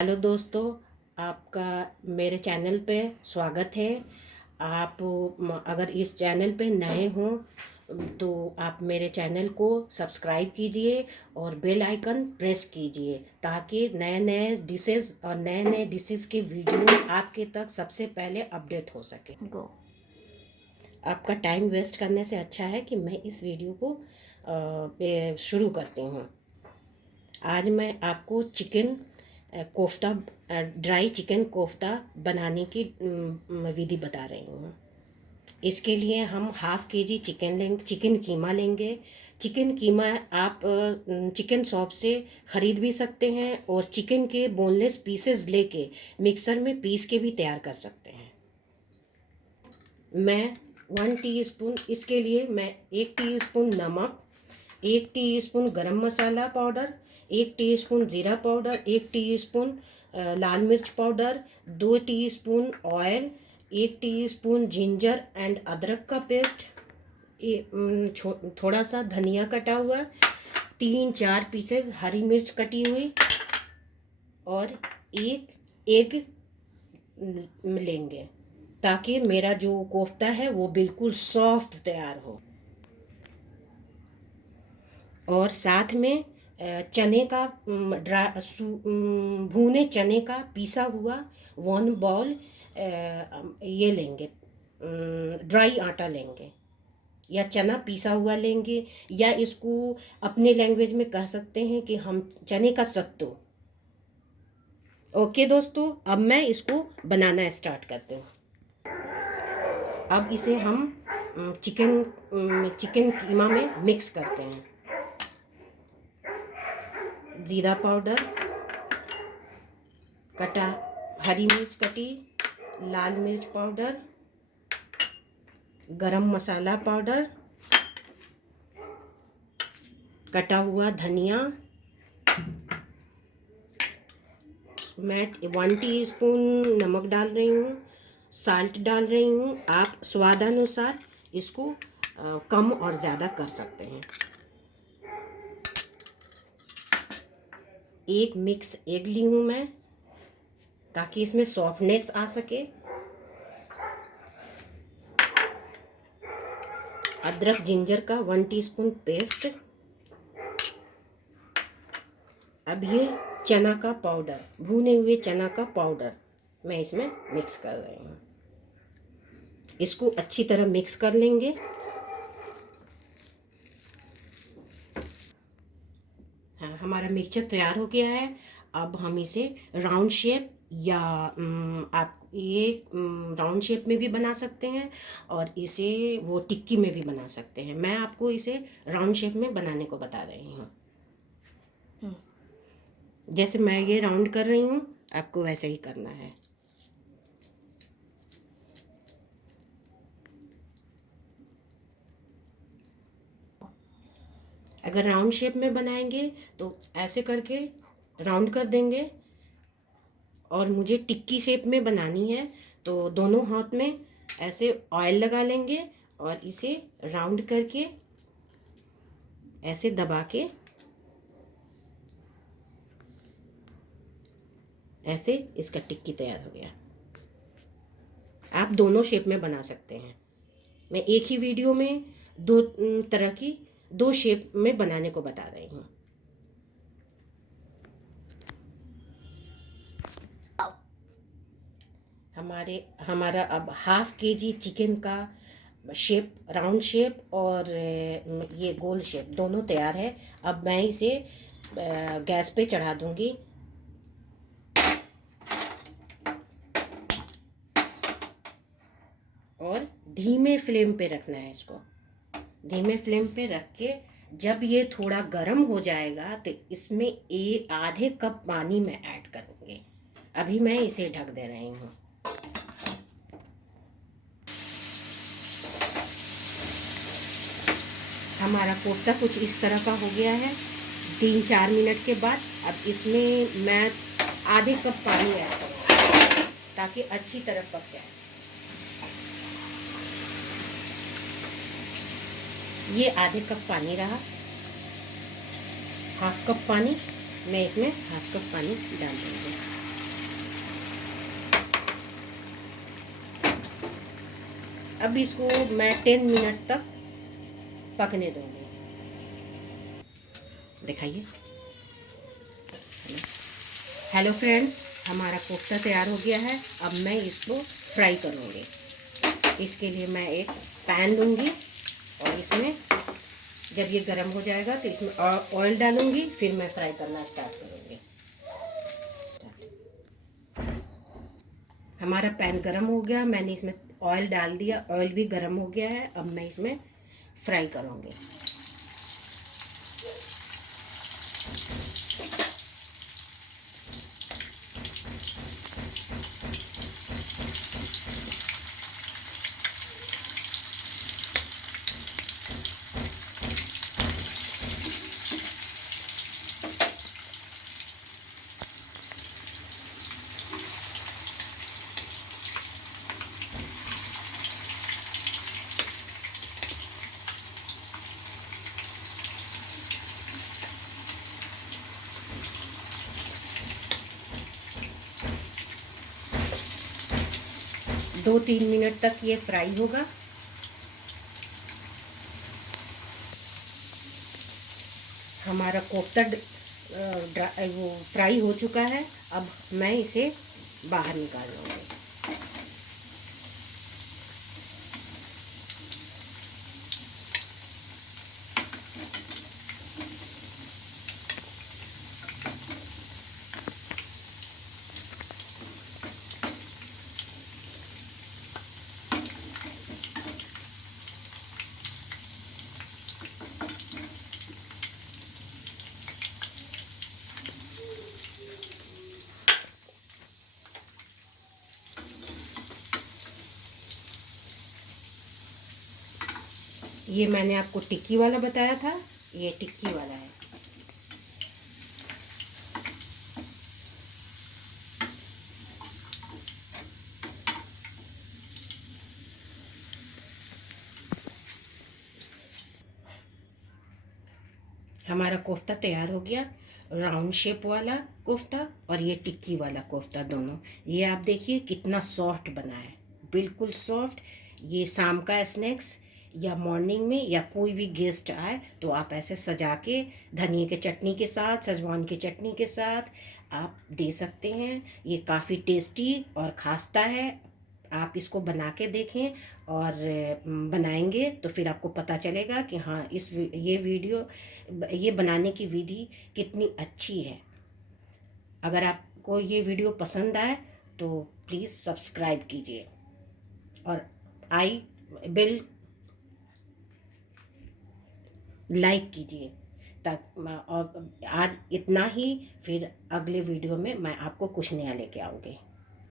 Hello दोस्तों, आपका मेरे चैनल पे स्वागत है। आप अगर इस चैनल पे नए हों तो आप मेरे चैनल को सब्सक्राइब कीजिए और बेल आइकन प्रेस कीजिए ताकि नए नए डिशेस और नए नए डिशेस के वीडियो आपके तक सबसे पहले अपडेट हो सके। आपका टाइम वेस्ट करने से अच्छा है कि मैं इस वीडियो को शुरू करती हूँ। आज मैं आपको chicken kofta dry chicken kofta बनाने की विधि बता रही हूँ। इसके लिए हम हाफ़ के जी चिकन कीमा लेंगे। चिकन कीमा आप चिकन शॉप से ख़रीद भी सकते हैं और चिकन के बोनलेस पीसेस लेके मिक्सर में पीस के भी तैयार कर सकते हैं। मैं 1 टीस्पून इसके लिए मैं 1 टीस्पून नमक, 1 टीस्पून गरम मसाला पाउडर, 1 टीस्पून ज़ीरा पाउडर, 1 टीस्पून लाल मिर्च powder, 2 teaspoon oil, 1 teaspoon ginger and अदरक का पेस्ट, थोड़ा सा धनिया कटा हुआ, 3-4 पीसेस हरी मिर्च कटी हुई और एक एग लेंगे ताकि मेरा जो कोफ्ता है वो बिल्कुल सॉफ्ट तैयार हो। और साथ में चने का भुने चने का पीसा हुआ 1 बाउल ये लेंगे। ड्राई आटा लेंगे या चना पीसा हुआ लेंगे या इसको अपने लैंग्वेज में कह सकते हैं कि हम चने का सत्तू। ओके दोस्तों, अब मैं इसको बनाना स्टार्ट करती हूँ। अब इसे हम चिकन कीमा में मिक्स करते हैं। ज़ीरा पाउडर कटा, हरी मिर्च कटी, लाल मिर्च पाउडर, गरम मसाला पाउडर, कटा हुआ धनिया, मैं 1 टीस्पून नमक डाल रही हूँ, साल्ट डाल रही हूँ। आप स्वादानुसार इसको कम और ज़्यादा कर सकते हैं। एक मिक्स एग ली हूँ मैं ताकि इसमें सॉफ्टनेस आ सके। अदरक जिंजर का 1 टीस्पून पेस्ट। अब ये चना का पाउडर, भुने हुए चना का पाउडर मैं इसमें मिक्स कर रही हूँ। इसको अच्छी तरह मिक्स कर लेंगे। हाँ, हमारा मिक्सचर तैयार हो गया है। अब हम इसे राउंड शेप या आप ये राउंड शेप में भी बना सकते हैं और इसे वो टिक्की में भी बना सकते हैं। मैं आपको इसे राउंड शेप में बनाने को बता रही हूँ। जैसे मैं ये राउंड कर रही हूँ, आपको वैसे ही करना है। अगर राउंड शेप में बनाएंगे तो ऐसे करके राउंड कर देंगे और मुझे टिक्की शेप में बनानी है तो दोनों हाथ में ऐसे ऑयल लगा लेंगे और इसे राउंड करके ऐसे दबा के ऐसे इसका टिक्की तैयार हो गया। आप दोनों शेप में बना सकते हैं। मैं एक ही वीडियो में दो तरह की दो शेप में बनाने को बता रही हूँ। हमारा अब हाफ़ के जी चिकन का शेप, राउंड शेप और ये गोल शेप दोनों तैयार है। अब मैं इसे गैस पे चढ़ा दूंगी और धीमे फ्लेम पे रखना है इसको। धीमे फ्लेम पे रख के जब ये थोड़ा गर्म हो जाएगा तो इसमें आधे कप पानी मैं ऐड करूँगी। अभी मैं इसे ढक दे रही हूँ। हमारा कोफ्ता कुछ इस तरह का हो गया है। 3-4 मिनट के बाद अब इसमें मैं आधे कप पानी ऐड करूँगी ताकि अच्छी तरह पक जाए। ये आधे कप पानी रहा। हाफ कप पानी मैं इसमें हाफ कप पानी डाल दूँगी। अब इसको मैं 10 मिनट्स तक पकने दूंगी। दिखाइए। हेलो फ्रेंड्स, हमारा कोफ्ता तैयार हो गया है। अब मैं इसको फ्राई करूँगी। इसके लिए मैं एक पैन लूँगी और इसमें जब ये गर्म हो जाएगा तो इसमें ऑयल डालूँगी, फिर मैं फ्राई करना स्टार्ट करूँगी। हमारा पैन गर्म हो गया, मैंने इसमें ऑयल डाल दिया, ऑयल भी गर्म हो गया है। अब मैं इसमें फ्राई करूँगी। 2-3 मिनट तक ये फ्राई होगा। हमारा कोफ्ता वो फ्राई हो चुका है। अब मैं इसे बाहर निकाल लूँगी। ये मैंने आपको टिक्की वाला बताया था, ये टिक्की वाला है। हमारा कोफ्ता तैयार हो गया, राउंड शेप वाला कोफ्ता और ये टिक्की वाला कोफ्ता दोनों। ये आप देखिए कितना सॉफ्ट बना है, बिल्कुल सॉफ्ट। ये शाम का स्नैक्स या मॉर्निंग में या कोई भी गेस्ट आए तो आप ऐसे सजा के धनिए के चटनी के साथ, सजवान की चटनी के साथ आप दे सकते हैं। ये काफ़ी टेस्टी और खास्ता है। आप इसको बना के देखें और बनाएंगे तो फिर आपको पता चलेगा कि हाँ ये बनाने की विधि कितनी अच्छी है। अगर आपको ये वीडियो पसंद आए तो प्लीज़ सब्सक्राइब कीजिए और आई बेल लाइक कीजिए। और आज इतना ही, फिर अगले वीडियो में मैं आपको कुछ नया लेके आऊँगी।